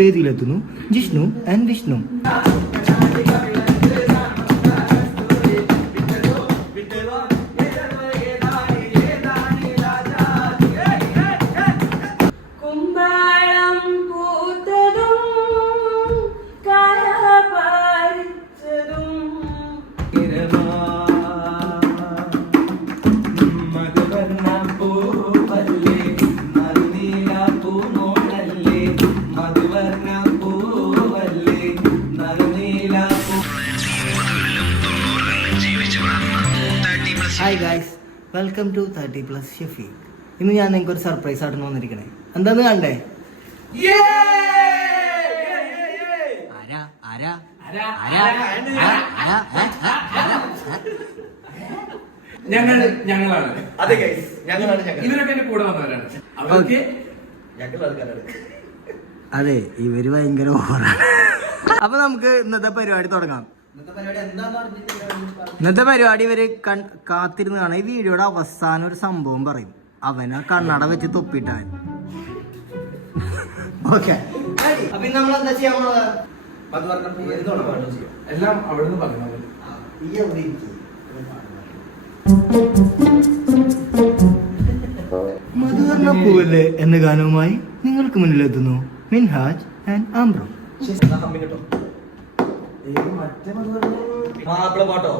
വേദിയിലെത്തുന്നു Jishnu and Vishnu. Hi guys, welcome to 30+ Shefeekh. ഇന്ന് ഞാൻ നിങ്ങൾക്ക് ഒരു സർപ്രൈസ് ആയിട്ടാണ് വന്നിരിക്കണേ. എന്താന്ന് കണ്ടേ? ഞങ്ങളാണ്. അതെ ഗൈസ്, ഞങ്ങളാണ്. ഇവരൊക്കെ എന്റെ കൂടെ വന്നവരാണ്. അതെ, ഇവര് ഭയങ്കര ഓവറാണ്. അപ്പൊ നമുക്ക് ഇന്നത്തെ പരിപാടി തുടങ്ങാം. ഇന്നത്തെ പരിപാടി ഇവര് കാത്തിരുന്ന് കാണാം. ഈ വീഡിയോയുടെ അവസാനം ഒരു സംഭവം പറയും. അവനെ കണ്ണട വെച്ച് തൊപ്പിട്ടാൻ. ഓക്കെ, അപ്പൊ നമ്മൾ എന്താ ചെയ്യാൻ എല്ലാം അവിടെ നിന്ന് പറഞ്ഞു. മധുവർണ്ണ പൂവല്ലേ എന്ന ഗാനവുമായി നിങ്ങൾക്ക് മുന്നിലെത്തുന്നു മിൻഹാജ് ആൻഡ് ആംബ്രോ. മാപ്പിള പാട്ടോ?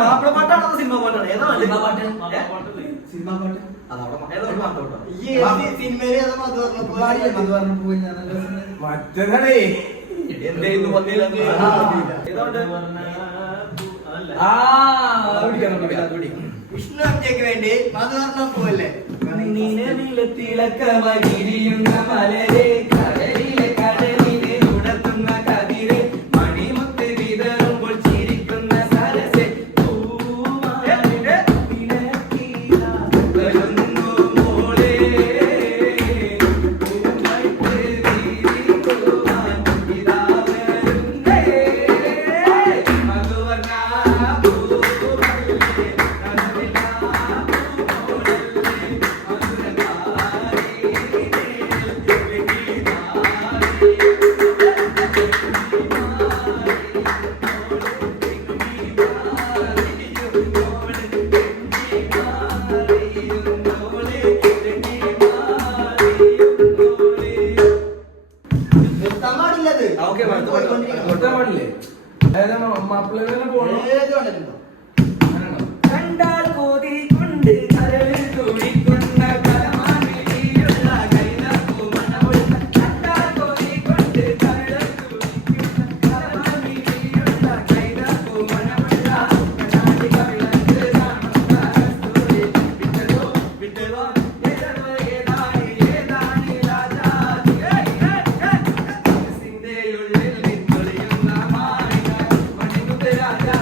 മാപ്പിള പാട്ടാണോ സിനിമ പാട്ടാണ്? മറ്റേ വിഷ്ണു അമ്മയ്ക്ക് വേണ്ടി മധുവർണ്ണ പൂവല്ലേ. മാപ്പിള പോകണം. കണ്ടാൽ കോതി കൊണ്ട് കരളിൽ തുടിക്കുന്ന കലമാനിയുള്ള കൈനപ്പുമണമുള്ള കണ്ടാൽ കോതി കൊണ്ട് കരളിൽ തുടിക്കുന്ന കലമാനിയുള്ള കൈനപ്പുമണമുള്ള കണ്ണാടി കവിളത്ത് കസ്തൂരി വിട്ടതോ വിട്ടതോ ഏതാണ് ഏതാണ് രാജാതി സിന്ദയുള്ളിൽ നിന്നൊളിയുന്ന മായ മണിമുത്ത് രാജാ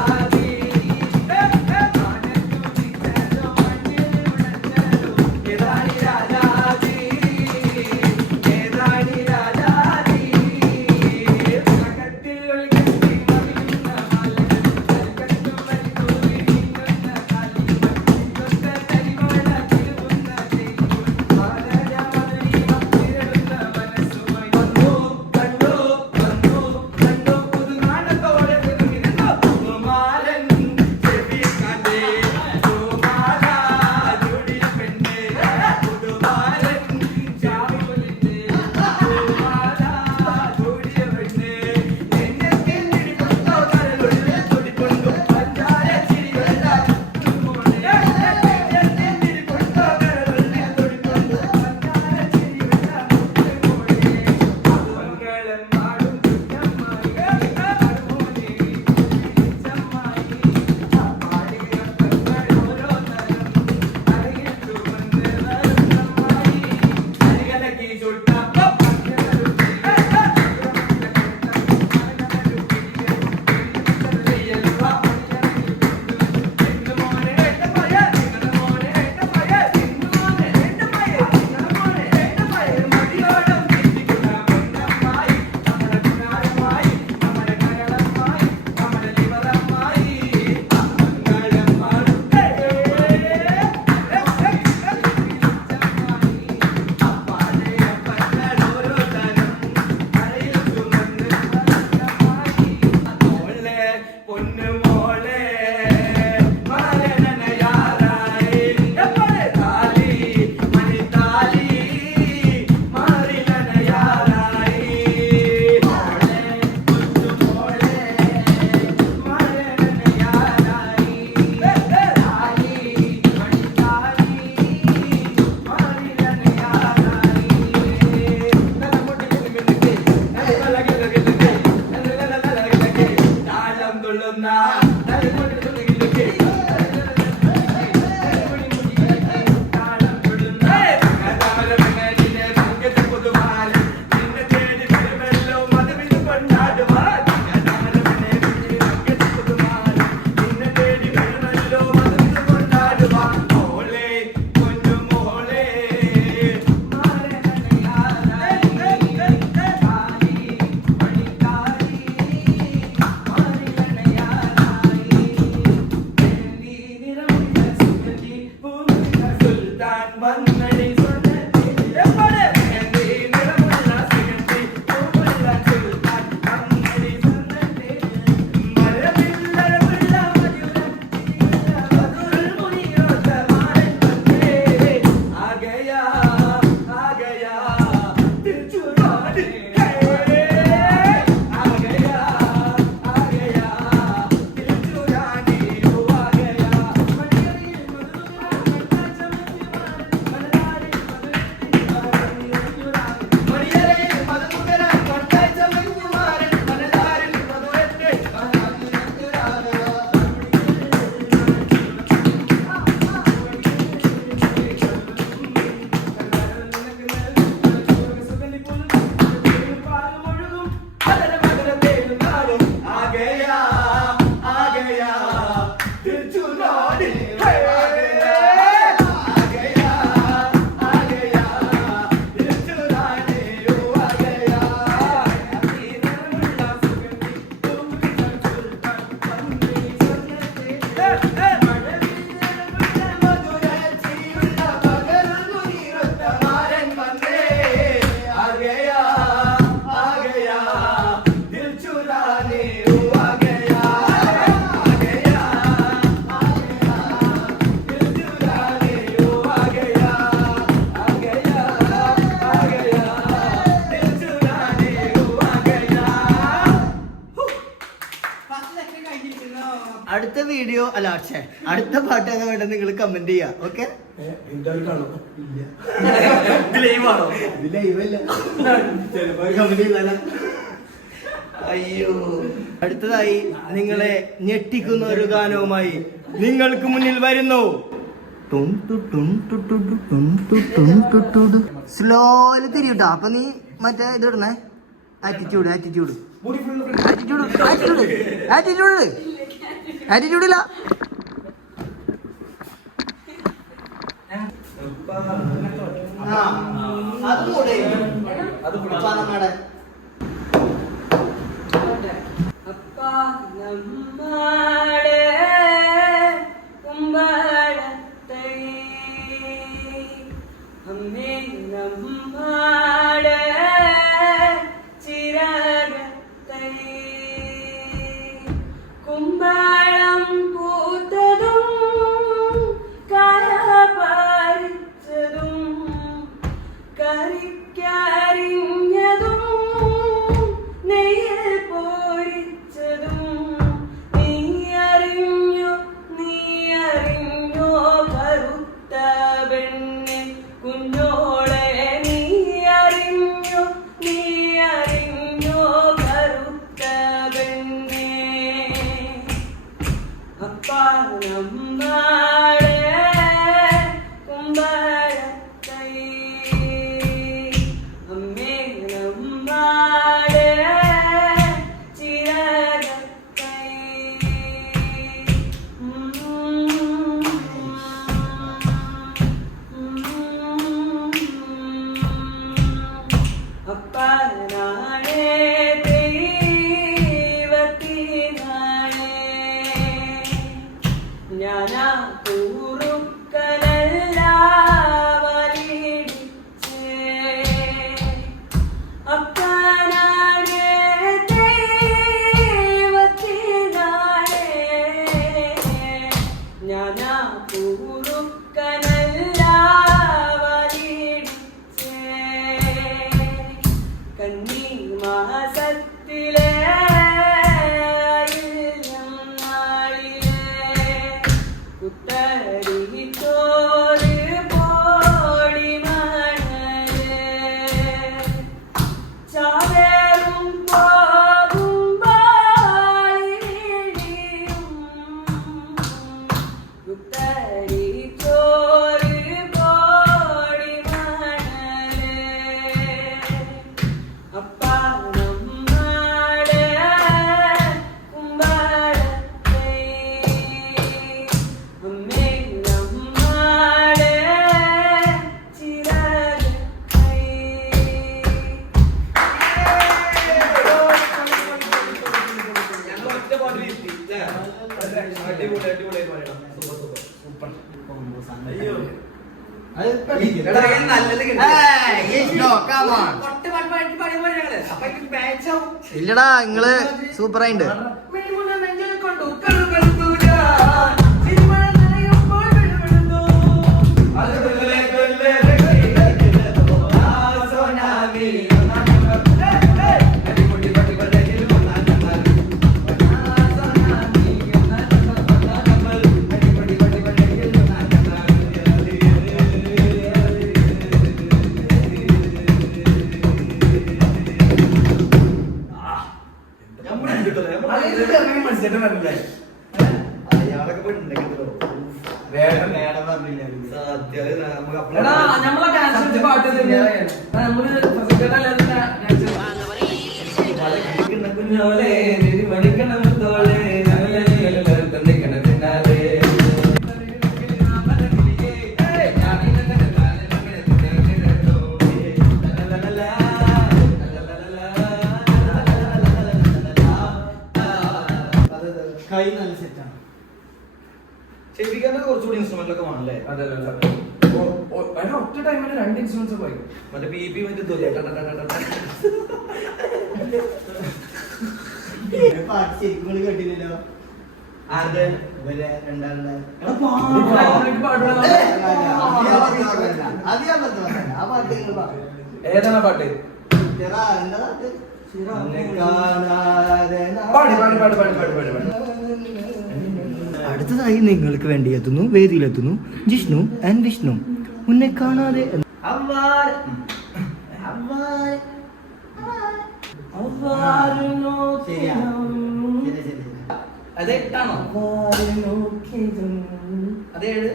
അടുത്ത വീഡിയോ അല്ല പക്ഷേ അടുത്ത പാട്ട് ഏതാ വേണ്ടത് നിങ്ങൾ കമന്റ് ചെയ്യാ. ഓക്കെ, അയ്യോ. അടുത്തതായി നിങ്ങളെ ഞെട്ടിക്കുന്ന ഒരു ഗാനവുമായി നിങ്ങൾക്ക് മുന്നിൽ വരുന്നു. സ്ലോയില് തിരിയൂട്ടോ. അപ്പൊ നീ മറ്റേ ഇത് ഇടണേ. Attitude attitude attitude attitude attitude ആറ്റിറ്റ്യൂഡില്ല. അപ്പാ നമ്മടെ കുമ്പളത്തെ അമ്മേ നമ്മടെ ചിരകത്തെ കുമ്പളം പൂത്തതും കായ പറിച്ചതും കരിക്കരിഞ്ഞതും നെയ്യിൽ പൊരിച്ചതും നീ അറിഞ്ഞോ കറുത്ത പെണ്ണെ കുഞ്ഞോളെ നീ അറിഞ്ഞോ നല്ലത് ഇല്ലടാ നിങ്ങള് സൂപ്പറായിണ്ട്. നമ്മളെ ഡാൻസ് പാട്ട് തന്നെയാണ് നമ്മള് കുഞ്ഞോളെ മണിക്കണം തോളെ കൈ നല്ല സെറ്റാണ്. ചെവിക്കാൻ്റെ കുറച്ചുകൂടി ഇൻസ്ട്രുമെന്റ് ഒക്കെ വേണല്ലേ? ഒറ്റ ടൈമിൽ 2 ഇൻസ്ട്രുമെന്റ്സ് പോയി. മറ്റേ BP മറ്റേ പാട്ട് ശരിക്കും നിങ്ങൾ കേട്ടില്ലല്ലോ. ആരുടെ ഇവരെ രണ്ടാളുടെ അത് ഞാൻ പറഞ്ഞു. ആ പാട്ട് നിങ്ങൾ പാടും. ഏതാണ് പാട്ട്? ചെറാ, എന്താ പാട്ട്? പാടി പാടി പാടി പാടി പാടി പാടി പാടി. അടുത്തതായി നിങ്ങൾക്ക് വേണ്ടി എത്തുന്നു, വേദിയിലെത്തുന്നു ജിഷ്ണു ആൻഡ് വിഷ്ണു. ഉന്നെ കാണാതെ അതെട്ടാണോ? അതേഴ്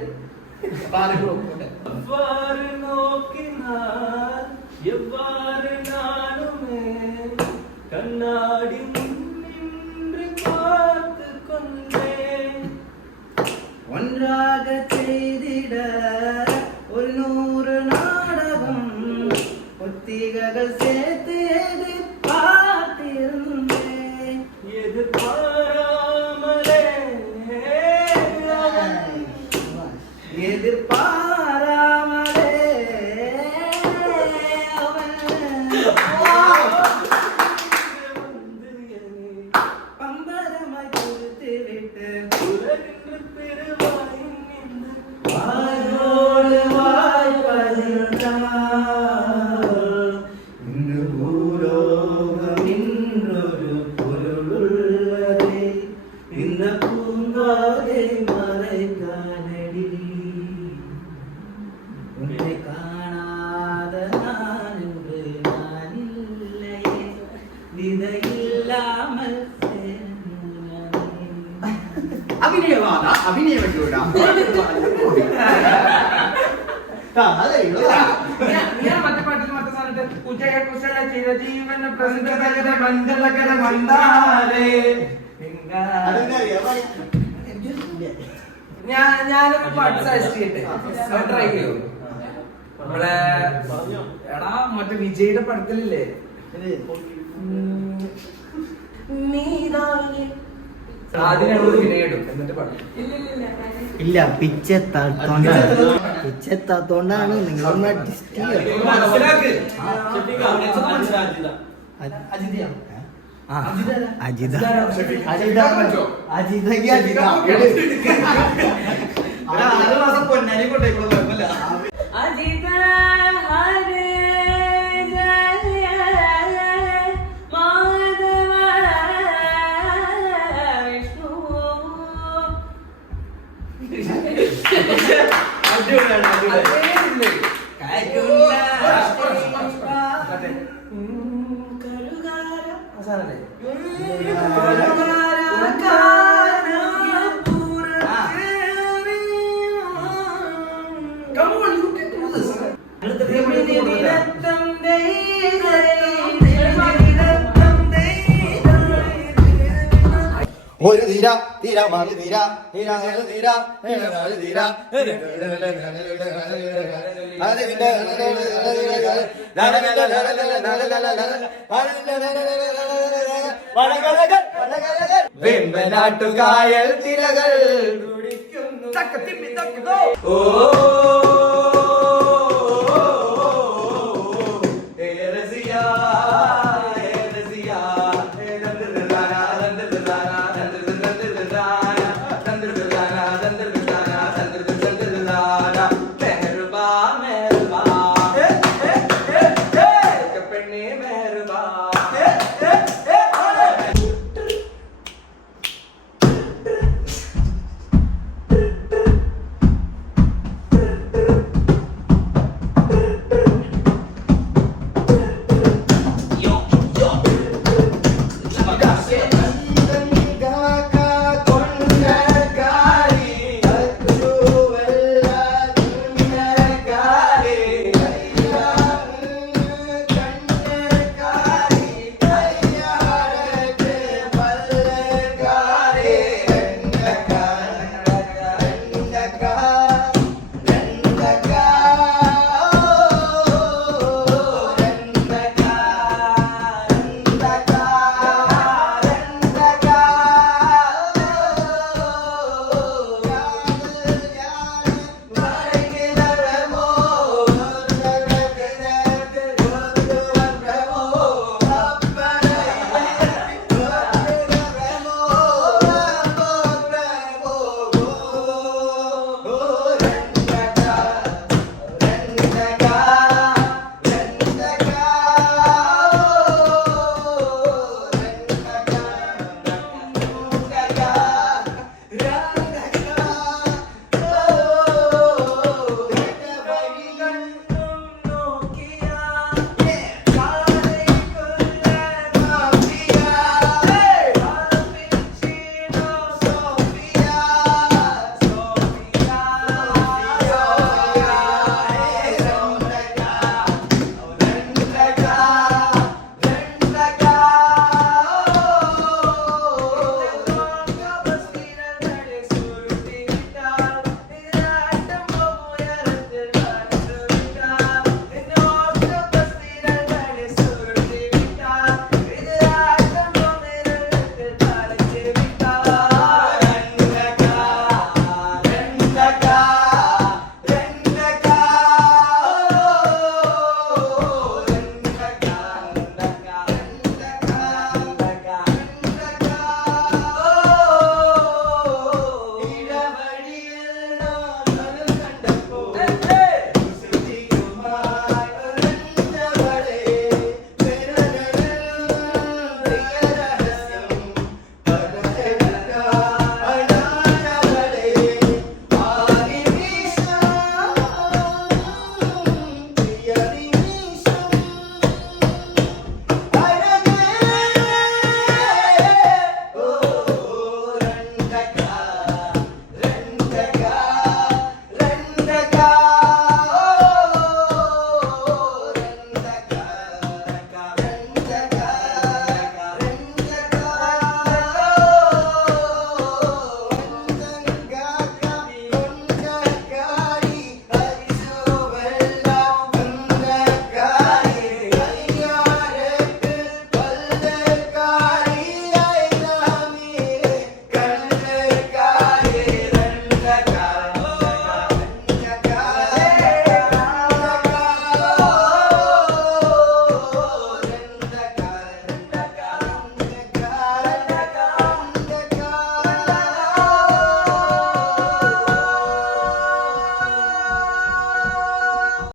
கண்ணாடி நின்று பார்த்து கொண்டேன் ஒன்றாக செய்திட 100 நாடகம் ஒத்திகைகள் சேர்த்து எதிர்பார்த்திருந்தேன். எதிர்பாராமலே எதிர்பாராமலே அவன் பம்பரமாய் கொடுத்து விட்டு உலகின்று பெருவாயின் இந்த வாயோடு வாய் பதிர்ந்தார். இங்கு பூலோகம் இன்னொரு பொருளுள்ளதே, இந்த பூங்காதை மறைக்கானடி. உன்னை காணாத நான் என்று நான் இல்லையே, விதையில்லாமல் അഭിനയവാദ അഭിനയ വേണ്ടിയോടാ ഞാൻ മറ്റേ പാട്ടിൽ മറ്റേ സാധനത്തെ കുജയ കുശല ചിരജീവന പ്രസിദ്ധ മണ്ഡലകര മണ്ഡാലേ ഞാനൊരു പാട്ട് സജസ്റ്റ് ചെയ്യട്ടെ, ട്രൈ ചെയ്യോ? നമ്മളെ എടാ മറ്റേ വിജയുടെ പടത്തിലില്ലേ അതിനോട് വിനയിടും എന്നിട്ട് പാടും. ഇല്ല, പിച്ചെത്താത്തോണ്ടാണ് നിങ്ങളൊന്ന് അഡ്ജസ്റ്റ് ചെയ്യുക. മനസ്സിലാക്ക്. അജിത ഒരു 6 മാസം പൊന്നാനി കൊണ്ടേക്കുള്ള കുഴപ്പമില്ല. അജിത ഹരേ ജയ മാധവ വിഷ്ണു. അടിപൊളിയാണ്, അടിപൊളി. ഒരു തീര തീര മറു തീര തീര തീര തീര വെമ്പനാട്ടുകായൽ തിരകൾ ഓ